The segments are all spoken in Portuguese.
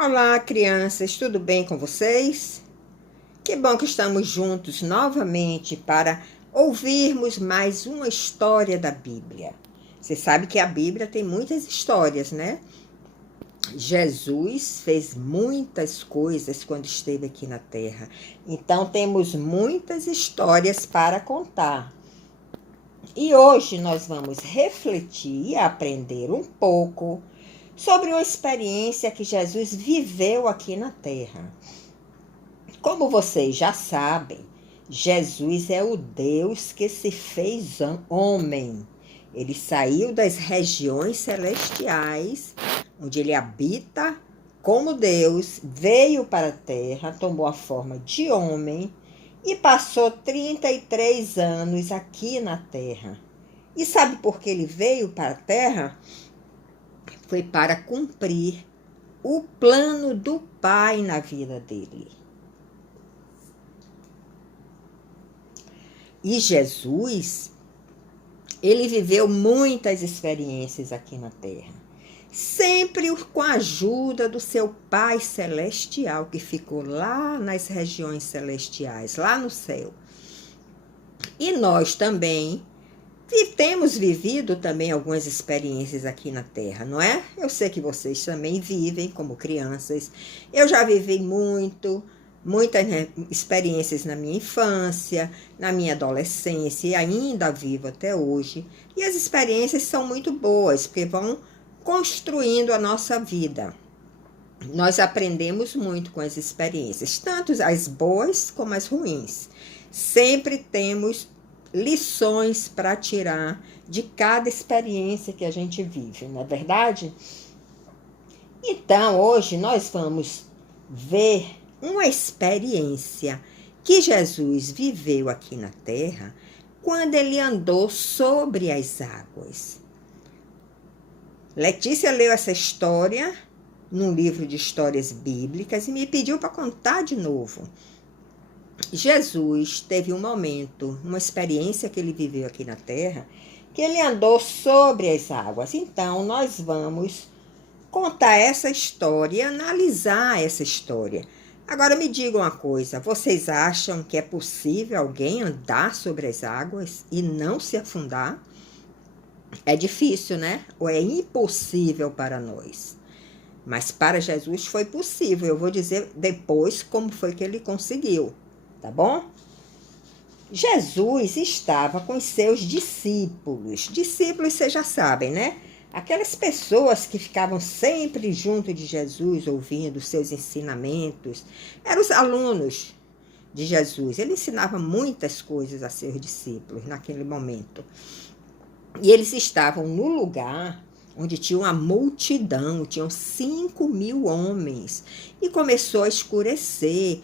Olá, crianças, tudo bem com vocês? Que bom que estamos juntos novamente para ouvirmos mais uma história da Bíblia. Você sabe que a Bíblia tem muitas histórias, né? Jesus fez muitas coisas quando esteve aqui na Terra. Então temos muitas histórias para contar. E hoje nós vamos refletir e aprender um pouco sobre uma experiência que Jesus viveu aqui na Terra. Como vocês já sabem, Jesus é o Deus que se fez homem. Ele saiu das regiões celestiais, onde ele habita como Deus, veio para a Terra, tomou a forma de homem e passou 33 anos aqui na Terra. E sabe por que ele veio para a Terra? Foi para cumprir o plano do Pai na vida dele. E Jesus, ele viveu muitas experiências aqui na Terra, sempre com a ajuda do seu Pai Celestial, que ficou lá nas regiões celestiais, lá no céu. E nós também temos vivido também algumas experiências aqui na Terra, não é? Eu sei que vocês também vivem como crianças. Eu já vivi muitas experiências na minha infância, na minha adolescência e ainda vivo até hoje. E as experiências são muito boas, porque vão construindo a nossa vida. Nós aprendemos muito com as experiências, tanto as boas como as ruins. Sempre temos lições para tirar de cada experiência que a gente vive, não é verdade? Então, hoje nós vamos ver uma experiência que Jesus viveu aqui na Terra quando ele andou sobre as águas. Letícia leu essa história num livro de histórias bíblicas e me pediu para contar de novo. Jesus teve um momento, uma experiência que ele viveu aqui na Terra, que ele andou sobre as águas. Então, nós vamos contar essa história e analisar essa história. Agora, me digam uma coisa, vocês acham que é possível alguém andar sobre as águas e não se afundar? É difícil, né? Ou é impossível para nós? Mas para Jesus foi possível. Eu vou dizer depois como foi que ele conseguiu. Tá bom? Jesus estava com os seus discípulos. Discípulos, vocês já sabem, né? Aquelas pessoas que ficavam sempre junto de Jesus, ouvindo seus ensinamentos. Eram os alunos de Jesus. Ele ensinava muitas coisas a seus discípulos naquele momento. E eles estavam no lugar onde tinha uma multidão, tinham 5.000 homens. E começou a escurecer.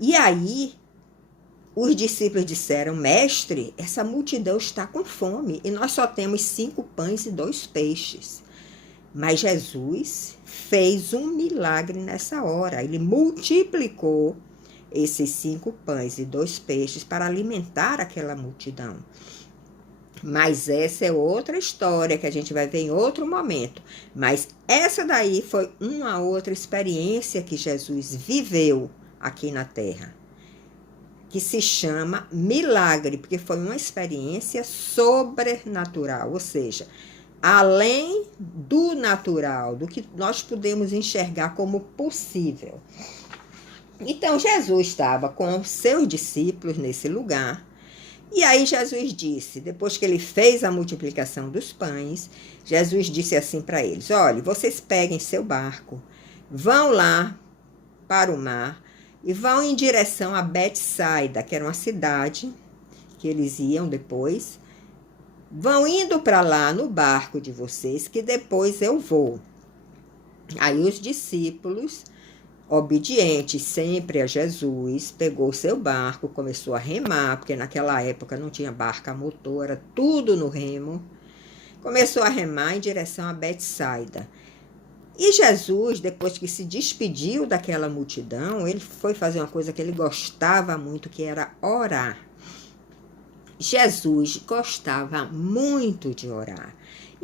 E aí, os discípulos disseram, mestre, essa multidão está com fome e nós só temos 5 pães e 2 peixes. Mas Jesus fez um milagre nessa hora. Ele multiplicou esses 5 pães e 2 peixes para alimentar aquela multidão. Mas essa é outra história que a gente vai ver em outro momento. Mas essa daí foi uma outra experiência que Jesus viveu aqui na Terra, que se chama milagre, porque foi uma experiência sobrenatural, ou seja, além do natural, do que nós podemos enxergar como possível. Então, Jesus estava com os seus discípulos nesse lugar, e aí Jesus disse, depois que ele fez a multiplicação dos pães, Jesus disse assim para eles, olha, vocês peguem seu barco, vão lá para o mar, e vão em direção a Betsaida, que era uma cidade que eles iam depois. Vão indo para lá no barco de vocês, que depois eu vou. Aí os discípulos, obedientes sempre a Jesus, pegou seu barco, começou a remar, porque naquela época não tinha barca a motor, era tudo no remo. Começou a remar em direção a Betsaida. E Jesus, depois que se despediu daquela multidão, ele foi fazer uma coisa que ele gostava muito, que era orar. Jesus gostava muito de orar.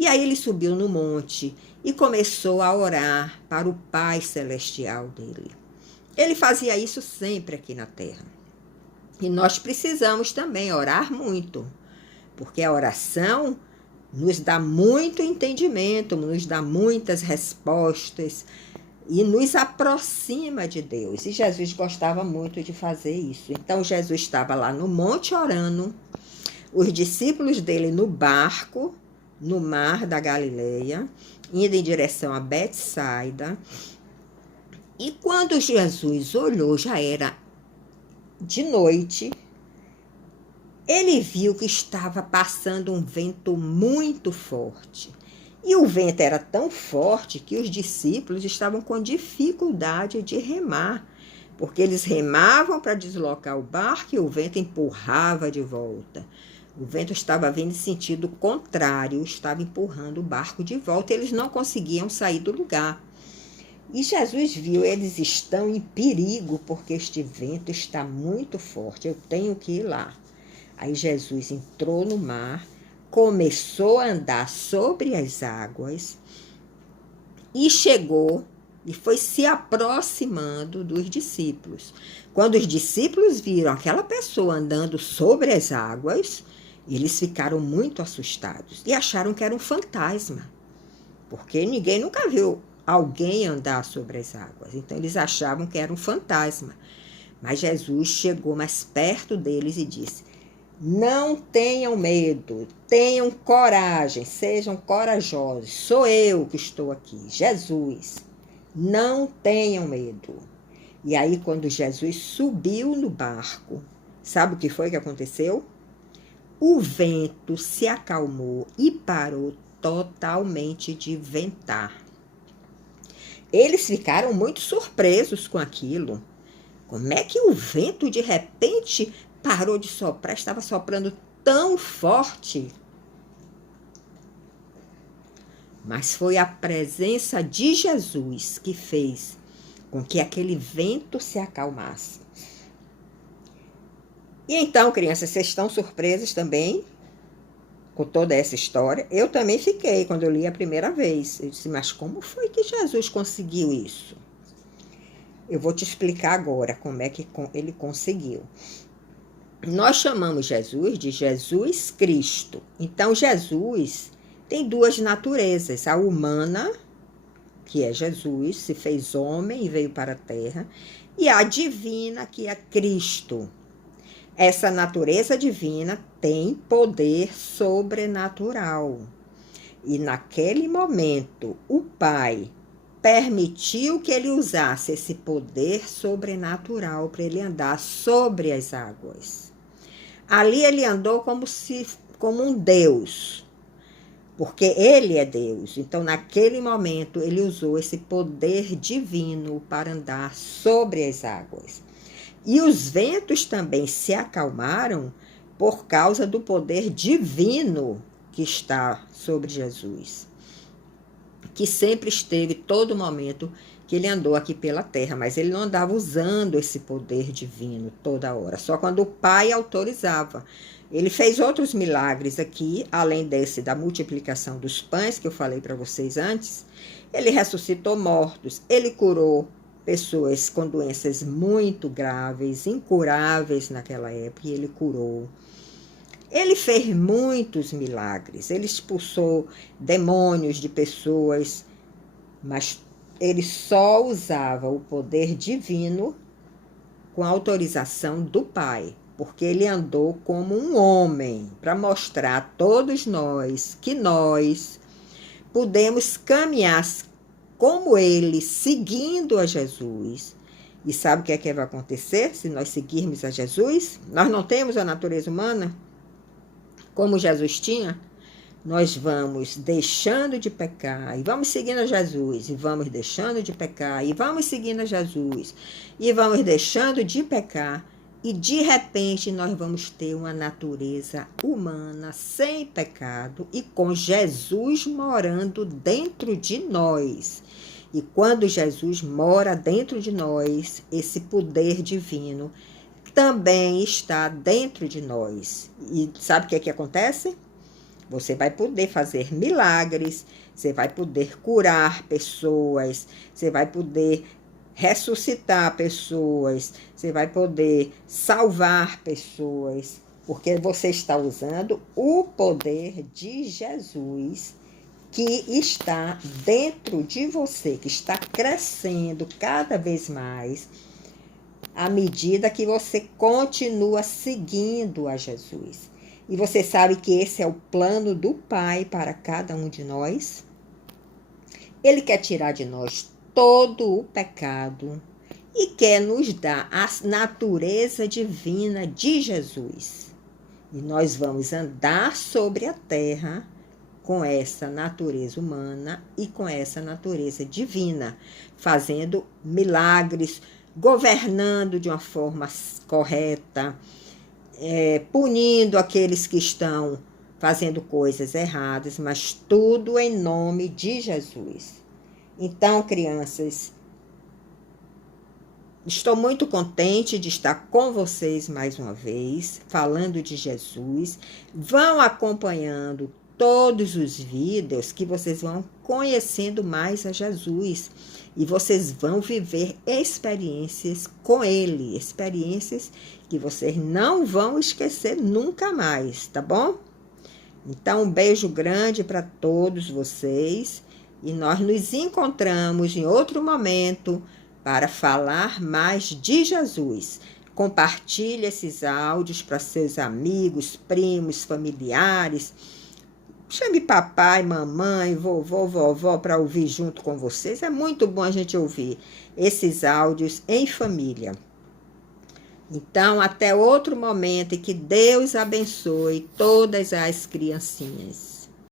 E aí ele subiu no monte e começou a orar para o Pai Celestial dele. Ele fazia isso sempre aqui na terra. E nós precisamos também orar muito, porque a oração nos dá muito entendimento, nos dá muitas respostas e nos aproxima de Deus. E Jesus gostava muito de fazer isso. Então Jesus estava lá no monte orando, os discípulos dele no barco, no mar da Galileia, indo em direção a Betsaida. E quando Jesus olhou, já era de noite, ele viu que estava passando um vento muito forte. E o vento era tão forte que os discípulos estavam com dificuldade de remar, porque eles remavam para deslocar o barco e o vento empurrava de volta. O vento estava vindo em sentido contrário, estava empurrando o barco de volta e eles não conseguiam sair do lugar. E Jesus viu, eles estão em perigo porque este vento está muito forte, eu tenho que ir lá. Aí Jesus entrou no mar, começou a andar sobre as águas e chegou e foi se aproximando dos discípulos. Quando os discípulos viram aquela pessoa andando sobre as águas, eles ficaram muito assustados e acharam que era um fantasma, porque ninguém nunca viu alguém andar sobre as águas. Então eles achavam que era um fantasma. Mas Jesus chegou mais perto deles e disse: não tenham medo, tenham coragem, sejam corajosos. Sou eu que estou aqui, Jesus. Não tenham medo. E aí, quando Jesus subiu no barco, sabe o que foi que aconteceu? O vento se acalmou e parou totalmente de ventar. Eles ficaram muito surpresos com aquilo. Como é que o vento de repente parou de soprar? Estava soprando tão forte. Mas foi a presença de Jesus que fez com que aquele vento se acalmasse. E então, crianças, vocês estão surpresas também com toda essa história? Eu também fiquei quando eu li a primeira vez. Eu disse, mas como foi que Jesus conseguiu isso? Eu vou te explicar agora como é que ele conseguiu. Nós chamamos Jesus de Jesus Cristo. Então, Jesus tem duas naturezas. A humana, que é Jesus, se fez homem e veio para a terra, e a divina, que é Cristo. Essa natureza divina tem poder sobrenatural. E naquele momento, o Pai permitiu que ele usasse esse poder sobrenatural para ele andar sobre as águas. Ali ele andou como um Deus, porque ele é Deus. Então, naquele momento, ele usou esse poder divino para andar sobre as águas. E os ventos também se acalmaram por causa do poder divino que está sobre Jesus, que sempre esteve todo momento que ele andou aqui pela terra, mas ele não andava usando esse poder divino toda hora, só quando o Pai autorizava. Ele fez outros milagres aqui, além desse da multiplicação dos pães que eu falei para vocês antes. Ele ressuscitou mortos, ele curou pessoas com doenças muito graves, incuráveis naquela época, e ele curou. Ele fez muitos milagres, ele expulsou demônios de pessoas, mas ele só usava o poder divino com a autorização do Pai, porque ele andou como um homem, para mostrar a todos nós que nós podemos caminhar como ele, seguindo a Jesus. E sabe o que é que vai acontecer se nós seguirmos a Jesus? Nós não temos a natureza humana como Jesus tinha. Nós vamos deixando de pecar e vamos seguindo a Jesus, e vamos deixando de pecar e vamos seguindo a Jesus, e vamos deixando de pecar, e de repente nós vamos ter uma natureza humana sem pecado e com Jesus morando dentro de nós. E quando Jesus mora dentro de nós, esse poder divino também está dentro de nós. E sabe o que é que acontece? Você vai poder fazer milagres, você vai poder curar pessoas, você vai poder ressuscitar pessoas, você vai poder salvar pessoas, porque você está usando o poder de Jesus que está dentro de você, que está crescendo cada vez mais, à medida que você continua seguindo a Jesus. E você sabe que esse é o plano do Pai para cada um de nós. Ele quer tirar de nós todo o pecado e quer nos dar a natureza divina de Jesus. E nós vamos andar sobre a terra com essa natureza humana e com essa natureza divina, fazendo milagres, governando de uma forma correta, punindo aqueles que estão fazendo coisas erradas, mas tudo em nome de Jesus. Então, crianças, estou muito contente de estar com vocês mais uma vez, falando de Jesus. Vão acompanhando todos os vídeos que vocês vão conhecendo mais a Jesus. E vocês vão viver experiências com Ele, experiências que vocês não vão esquecer nunca mais, tá bom? Então, um beijo grande para todos vocês e nós nos encontramos em outro momento para falar mais de Jesus. Compartilhe esses áudios para seus amigos, primos, familiares. Chame papai, mamãe, vovô, vovó para ouvir junto com vocês. É muito bom a gente ouvir esses áudios em família. Então, até outro momento e que Deus abençoe todas as criancinhas.